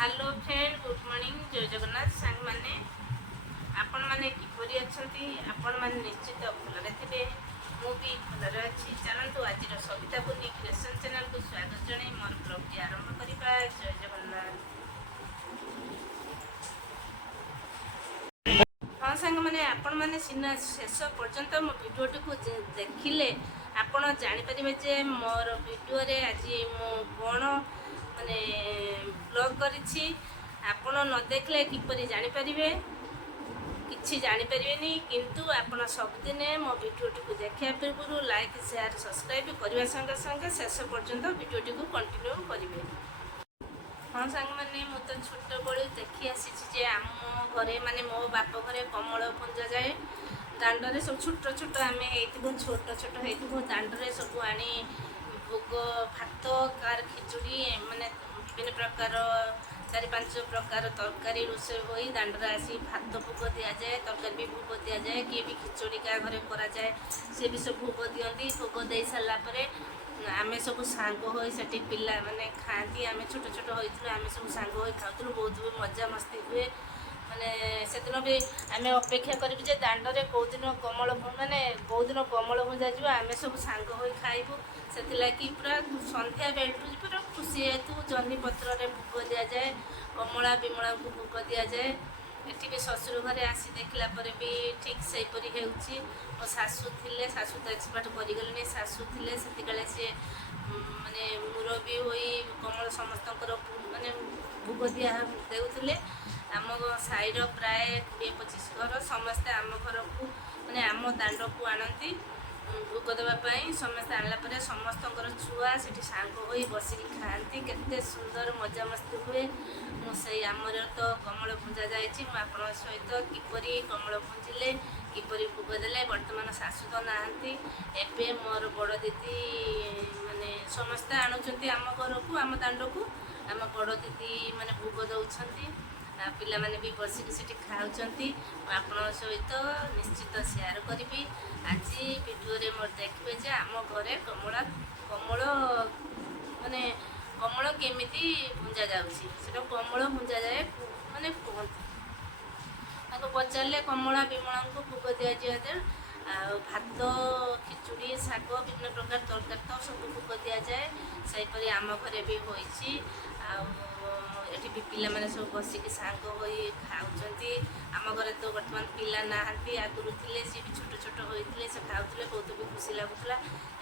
Hello friend good morning जय जगन्नाथ सांग माने आपण माने किपरि अछंती आपण माने निश्चित भलरे थिबे मु भी भलरे अछि चलंतु आज सविता पुनी क्रिएशन चैनल को स्वागत जणे मोर ब्लॉग आरंभ करिबा जय जगन्नाथ। हाँ सांग माने आपण माने सिना शेष पर्यंत मो वीडियोटी को देखिले आपण जानि परिबे जे मोर वीडियो रे आज मु कोन माने ब्लॉग करिछि आपण न देखले किपरि जानि परिबे किछि जानि परिबेनी किंतु आपण सब दिन मो वीडियोटी को देखिया पूर्व लाइक शेयर सब्सक्राइब करबा संगे संगे शेष पर्यंत वीडियोटी को कंटिन्यू करिवे। हाँ सांग मैंने मु तो छोट बड़ी देखी आसी आम घरे माने मो बाप घरे कमल पुंजा जाए दांडे सब छोट छोट आम छोट छोट हो दांडे सब आनी भोग भात कार खिचुड़ी माने विभिन्न प्रकार 4-5 प्रकार तरकारी रोषे हो दांडे आसी भात भोग दि जाए तरकारी भी भोग दि जाए किए भी खिचुड़ी क्या घरे करा जाए सी भी सब भोग दिखती भोग दे सारापर आमे सब सांग हो सेठी पिला माने खाती आमे छोट छोट होइथु आमे सब सांग हो खाउथु बहुत भी मजा मस्ती हुए माने सेदिन भी आमे अपेक्षा करिबु जे दांडरे को दिन कमल माने को दिन कमल भुंजा जिवो आमे सब सांग हो खाइबु सेति लागी पूरा संध्या बेलटु पूरा खुशी हेतु जन्नी पत्र रे भोग दिया जाए कमला बिमला को भोग दिया जाए एटी भी ससुर घरे आसी देखला पर भी ठीक से परी हेउची मो सासू थिले सासू तो एक्सपर्ट करि गलेनी सासू थिले सेति गले से माने मुरबी होई कमल समस्तकर माने भोग दिया देउथिले आम साइर प्राय 20-25 घर समस्ते आम घर को माने आम दांड को आनती भोग देवाई समस्ते आनला समस्त छुआ से सांग हो बसिक खाती केते सुंदर मजा मस्ती हुए मुझे आमर तो कमल भुंजा जाइए आप सहित किपरि कमल भुंजिले किपरि भोग देले वर्तमान सासू तो नहांती एबे मोर बड़ दीदी माने समस्ते आणुचंती आम घर को आम दांड को आम बड़ दीदी माने भोग दौरान पिला माने भी बसिक सेठी खाउचंती आपण सहित निश्चित शेयर करी आज वीडियो रे मोर देखबे जे आम घरे कमल माने कमल केमिति भुंजा जाउची सेटा कमल भुंजा जाए माने कहते ताको पचारे कमला बिमला को भोग दिया जाए भात खिचुड़ी शाग विभिन्न प्रकार तरकारी तो सब भोग दि जाए सेपरी आम घरे भी होइछि एटी भी पिला माने सब बसिक सांग हो खाउचंती आम घरे तो वर्तमान पिला नाहांती आगुरु थिले सी भी छोट छोट होइथिले से खाउथिले बहुत भी खुशी लागुथला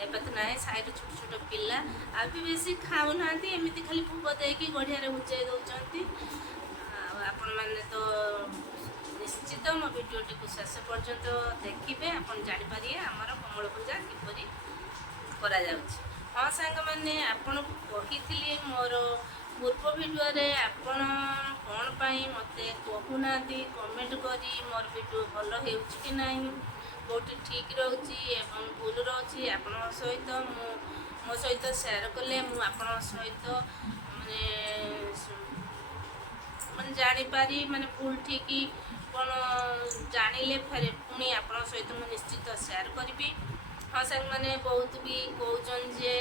एबे तो नाहे साइड छोट छोट पिला आ भी बेसी खाउ नाहांती एमिति खाली भोग देकी गढ़िया रे उचाई दउचंती आपण माने तो निश्चित मो वीडियोटी को शेष पर्यंत देखिए आपन जानि पारिए हमर कमल पूजा किपरि करा जाउछि। हाँ सांग माने आपन को कहिथिली मोर पूर्व वीडियो रे आपण कोन पाई मते कहूना कमेंट करी मोर वीडियो भल हेउछि कि नाही कोठी ठीक रहउछि एवं भूल रहउछि आपण सहित मो सहित शेयर कले मु आपण सहित माने जानि पारी माने भूल ठीक कौन जानिले फेर पुणी आपण सहित मु निश्चित शेयर करी। हाँ सांग माने बहुत भी कहउछन जे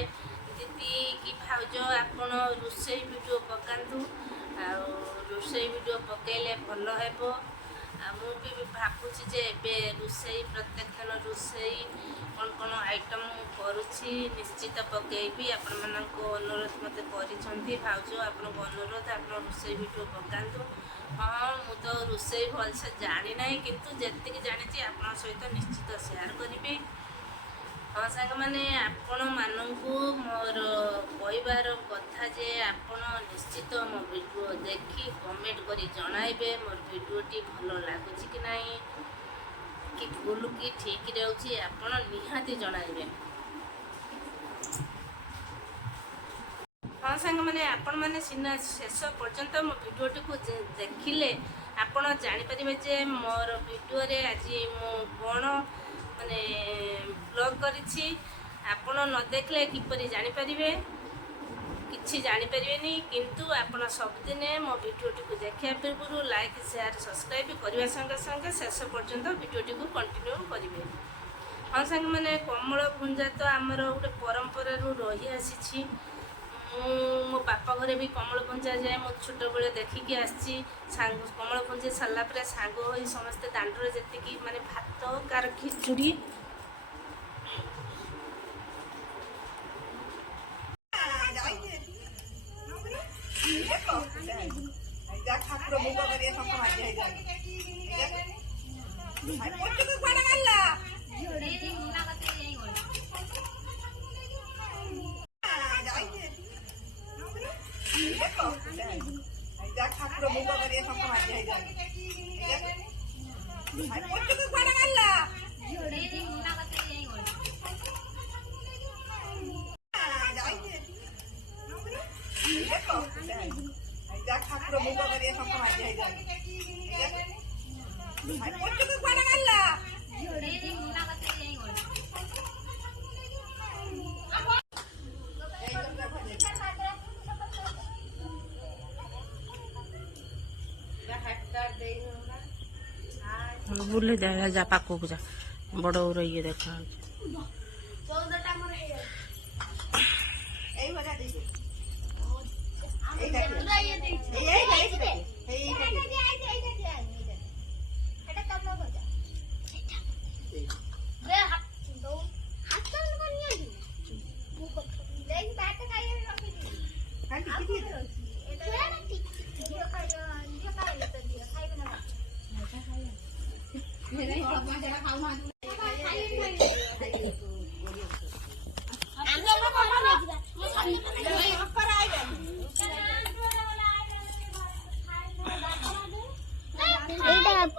दीदी कि भाउज आपण रोषे वीडियो पकातु रोषे वीडियो पकेले भल हेबो मु भी भावुची जे एबे रोषे प्रत्येक दिन रोषे कौन कौन आइटम करुछि निश्चित पकेबी आपण मानको अनुरोध मते करिसंती भाउज आपण अनुरोध आपण रोषे वीडियो पकातु। हाँ मु तो रोषे भल से जानी ना किंतु जेतिक जानी आपण सहित निश्चित शेयर करी। हाँ सांग माने आपण मानू मोर कहबार कथा जे आपण निश्चित मो वीडियो देखी कमेंट करी जणाइबे मोर वीडियोटी भल लागुछि कि नाही कि भूल कि ठीक रहउछि आपण निहाती जणाइबे। हाँ सांग माने आपण माने सिना शेष पर्यंत मो वीडियोटी को देखिले आपण जानि परिबे जे मोर वीडियो रे आज मु कोन माने ब्लॉग करिछि आपण न देखले किपरि जानि परिबे किछि जानि परिबेनी किंतु आपण सब दिन मो वीडियोटी को देखिया पूर्व लाइक शेयर सब्सक्राइब करबा संगे संगे शेष पर्यंत वीडियोटी को कंटिन्यू करिवे। हाँ सांग माने कमल भुंजा तो आमर गोटे परंपरा रु रही आसी ମୁଁ ମୋ ବାପା ଘରେ ବି କମଳ ପଞ୍ଜା ଯାଏ ମୁଁ ଛୋଟବେଳେ ଦେଖିକି ଆସିଛି। କମଳ ପଞ୍ଜା ସାରିଲା ପରେ ସାଙ୍ଗ ହୋଇ ସମସ୍ତେ ଦାଣ୍ଡରେ ଯେତିକି ମାନେ ଭାତ କାର ଖିଚୁଡ଼ି ବୁଲେ ଯା ପାଖକୁ ଯା ବଡ଼ ଉର ଇଏ ଦେଖା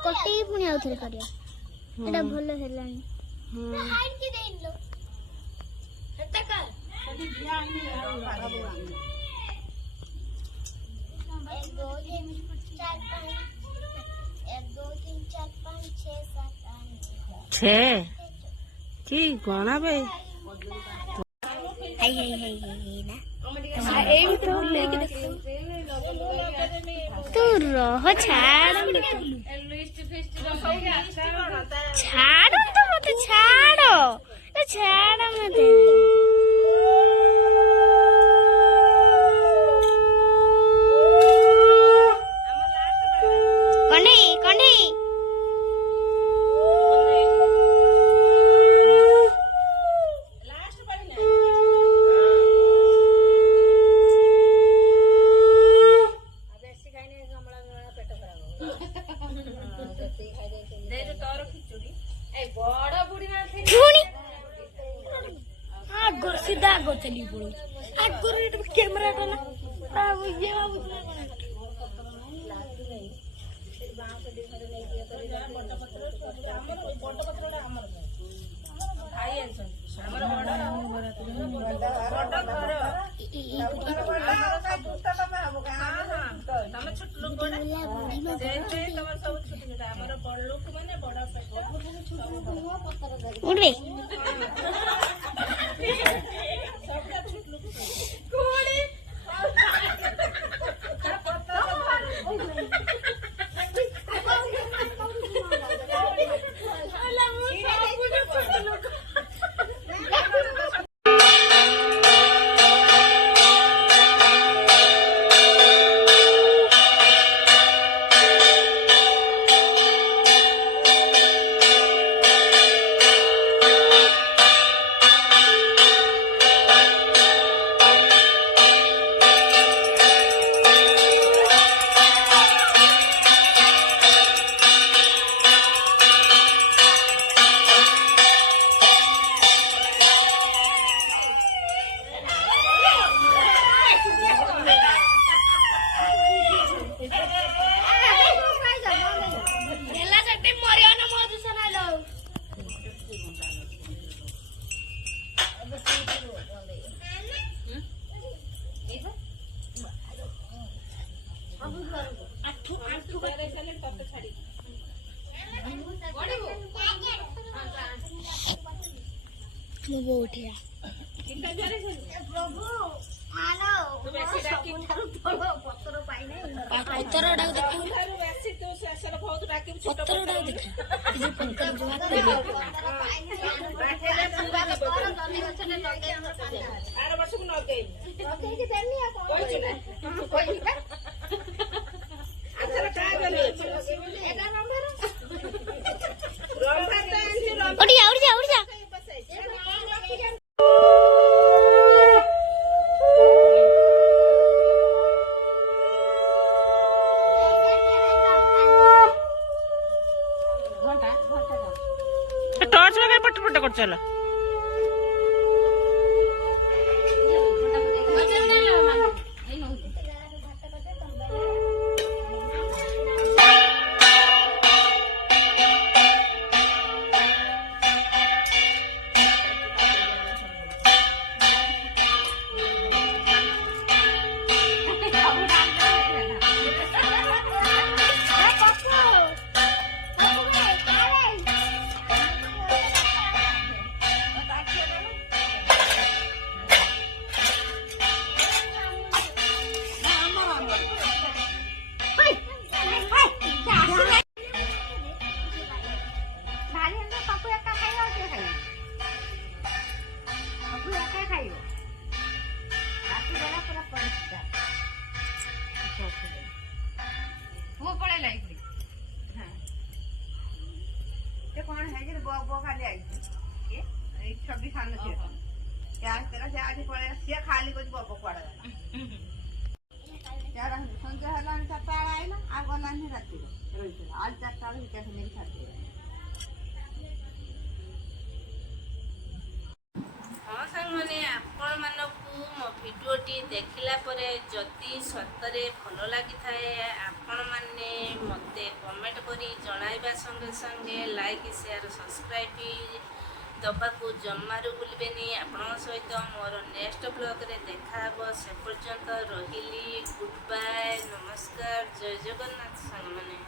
कटे पुणी आउ थे करिया एटा भलो हेलानी हाइट की देन लो एटा कर कटी दिया आनी 1 2 3 4 5 1 2 3 4 5 6 7 8 6 की कोना बे हाय हाय हाय ना एई तो लेके देख तू रह छाड़ छाड़ तो मत छाड़ो छाड़ मत कन्हई कन्हई सीधा आगो चली पड़ो आगो कैमरा ना ये उड़े उठिया चलो खाली बब कड़े सन्ज है 4टा आईला आ गलानी राति रही आज 4टा हिटा नहीं छाड़ी हाँ सांग मैंने आपण मानकू मो भिडियोटी देखिला परे जदि सतरे भल लगी थाए आपण माने मते कमेंट करी जणाइबा संगे संगे लाइक शेयर सब्सक्राइब दबाकू जमारू भूलबेनी आपण सहित मोर नेक्स्ट ब्लॉग रे देखा हबो से पर्यंत रहिली गुड बाय नमस्कार जय जगन्नाथ सांग माने।